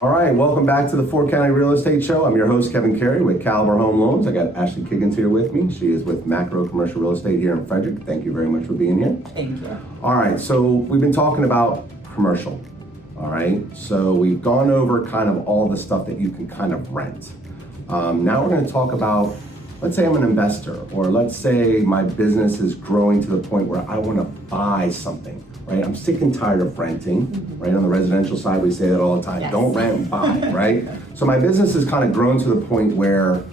All right, welcome back to the Fort County Real Estate Show. I'm your host, Kevin Carey with Caliber Home Loans. I got Ashleigh Kiggans here with me. She is with Macro Commercial Real Estate here in Frederick. Thank you very much for being here. Thank you. All right, so we've been talking about commercial. All right, so we've gone over kind of all the stuff that you can kind of rent. Now we're going to talk about, let's say I'm an investor, or let's say my business is growing to the point where I want to buy something. Right, I'm sick and tired of renting. Right, on the residential side, we say that all the time. Yes. Don't rent and buy. Right. So my business has kind of grown to the point where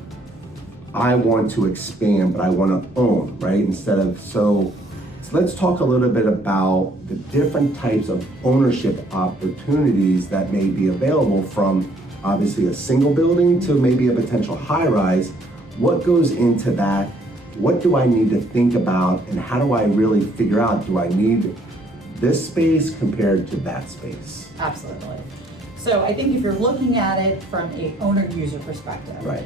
I want to expand, but I want to own. Right, instead of so let's talk a little bit about the different types of ownership opportunities that may be available, from obviously a single building to maybe a potential high rise. What goes into that? What do I need to think about, and how do I really figure out, do I need this space compared to that space? Absolutely. So I think if you're looking at it from a owner-user perspective, Right.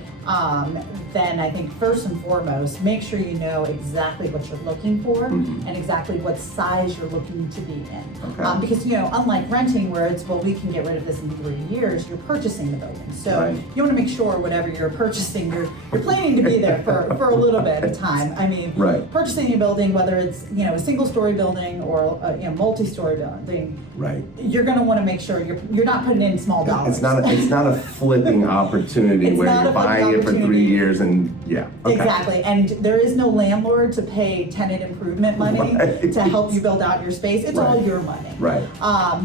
Then I think first and foremost, make sure you know exactly what you're looking for and exactly what size you're looking to be in. Okay. Because, unlike renting where it's, well, we can get rid of this in 3 years, you're purchasing the building. So Right. you want to make sure whatever you're purchasing, you're planning to be there for a little bit of time. I mean, Right. purchasing a building, whether it's, a single-story building or a multi-story building, Right. you're going to want to make sure you're not putting in small dollars. It's not a flipping opportunity It's where not you're a flipping buying it for 3 opportunity. years and yeah. Okay. Exactly, and there is no landlord to pay tenant improvement money Right. to help you build out your space. It's all Right. your money. Right.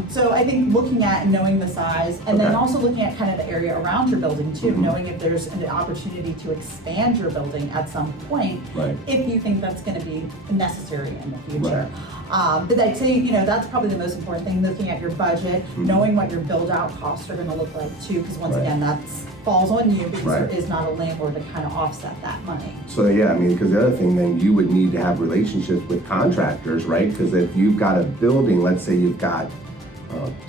So I think looking at and knowing the size, and then Okay. also looking at kind of the area around your building too, Mhm. knowing if there's an opportunity to expand your building at some point, Right. if you think that's going to be necessary in the future. But I'd say, that's probably the most important thing, looking at your budget, knowing what your build out costs are going to look like too, because once Right. again, that falls on you because Right. there is not a landlord to kind of offset that money. So yeah, I mean, because the other thing, then you would need to have relationships with contractors, right? Because if you've got a building, let's say you've got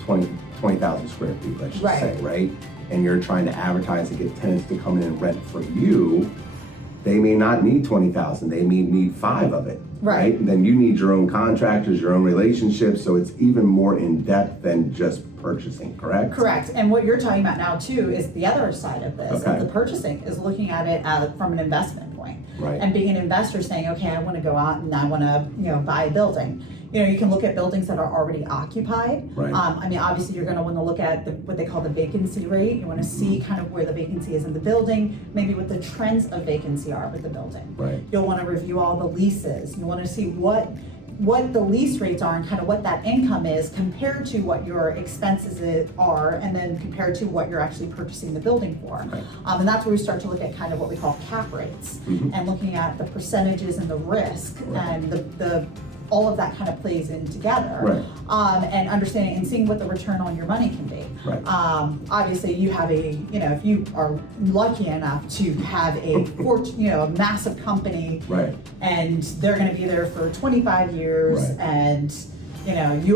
20,000 square feet, let's just Right. say, right? And you're trying to advertise and get tenants to come in and rent for you, they may not need 20,000, they may need 5 of it, Right. right? And then you need your own contractors, your own relationships, so it's even more in depth than just purchasing, correct? Correct, and what you're talking about now too is the other side of this, Okay. of the purchasing, is looking at it from an investment point. Right. And being an investor saying, okay, I want to go out and I want to, buy a building. You can look at buildings that are already occupied. Right. Obviously you're going to want to look at what they call the vacancy rate. You want to see kind of where the vacancy is in the building, maybe what the trends of vacancy are with the building. Right. You'll want to review all the leases. You want to see what the lease rates are and kind of what that income is compared to what your expenses are, and then compared to what you're actually purchasing the building for. Right. And that's where we start to look at kind of what we call cap rates and looking at the percentages and the risk and the all of that kind of plays in together. Right. And understanding and seeing what the return on your money can be. Right. Obviously you have if you are lucky enough to have a massive company, Right. and they're going to be there for 25 years, Right. and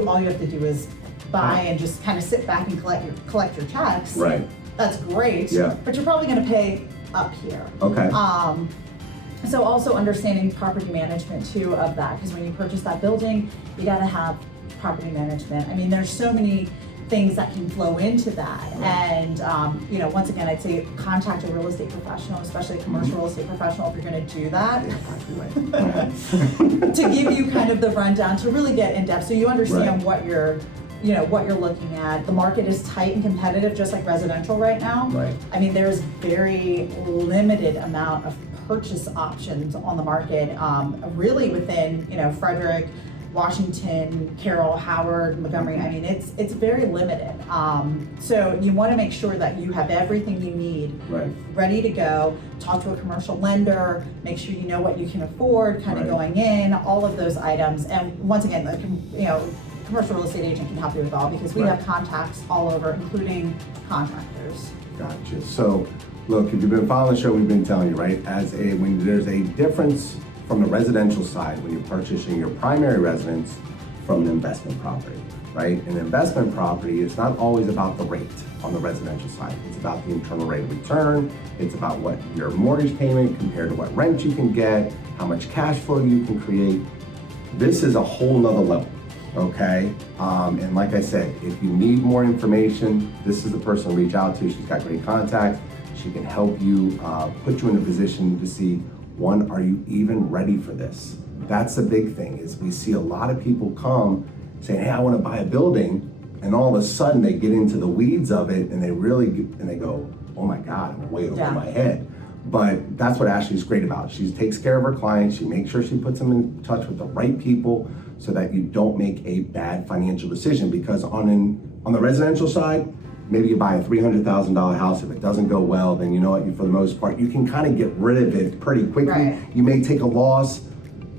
all you have to do is buy and just kind of sit back and collect your checks. Right. That's great. Yeah. But you're probably going to pay up here. Okay. So also understanding property management too of that, because when you purchase that building, you got to have property management. I mean, there's so many things that can flow into that. And, once again, I'd say contact a real estate professional, especially a commercial real estate professional, if you're going to do that, to give you kind of the rundown, to really get in depth so you understand what you're looking at. The market is tight and competitive, just like residential right now. Right. I mean, there's very limited amount of purchase options on the market, really within, Frederick, Washington, Carroll, Howard, Montgomery. I mean, it's very limited. So you want to make sure that you have everything you need ready to go. Talk to a commercial lender, make sure you know what you can afford, kind of going in, all of those items. And once again, commercial real estate agent can help you with all, because we have contacts all over, including contractors. Gotcha. So, look, if you've been following the show, we've been telling you, right? When there's a difference from the residential side, when you're purchasing your primary residence from an investment property, right? An investment property is not always about the rate on the residential side. It's about the internal rate of return. It's about what your mortgage payment compared to what rent you can get, how much cash flow you can create. This is a whole nother level. okay? And like I said, if you need more information, this is the person to reach out to. She's got great contacts. She can help you, put you in a position to see, one, are you even ready for this? That's the big thing, is we see a lot of people come saying, hey, I want to buy a building, and all of a sudden they get into the weeds of it and they go, oh my God, I'm way over my head. But that's what Ashleigh's great about. She takes care of her clients. She makes sure she puts them in touch with the right people so that you don't make a bad financial decision. Because on the residential side, maybe you buy a $300,000 house. If it doesn't go well, then you know what, for the most part, you can kind of get rid of it pretty quickly. Right. You may take a loss.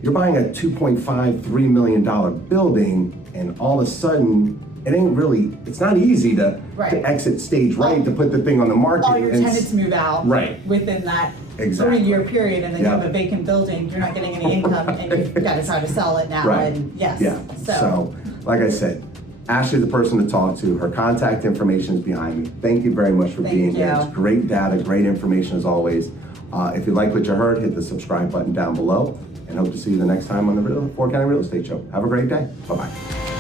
You're buying a $2.5, $3 million building, and all of a sudden, it's not easy to exit stage right, to put the thing on the market. All your tenants move out within that 3-year period, and then you have a vacant building, you're not getting any income, and you've got to try to sell it now. And So, like I said, Ashleigh's the person to talk to. Her contact information is behind me. Thank you very much for being here. It's great data, great information as always. If you like what you heard, hit the subscribe button down below, and hope to see you the next time on the 4 County Real Estate Show. Have a great day. Bye-bye.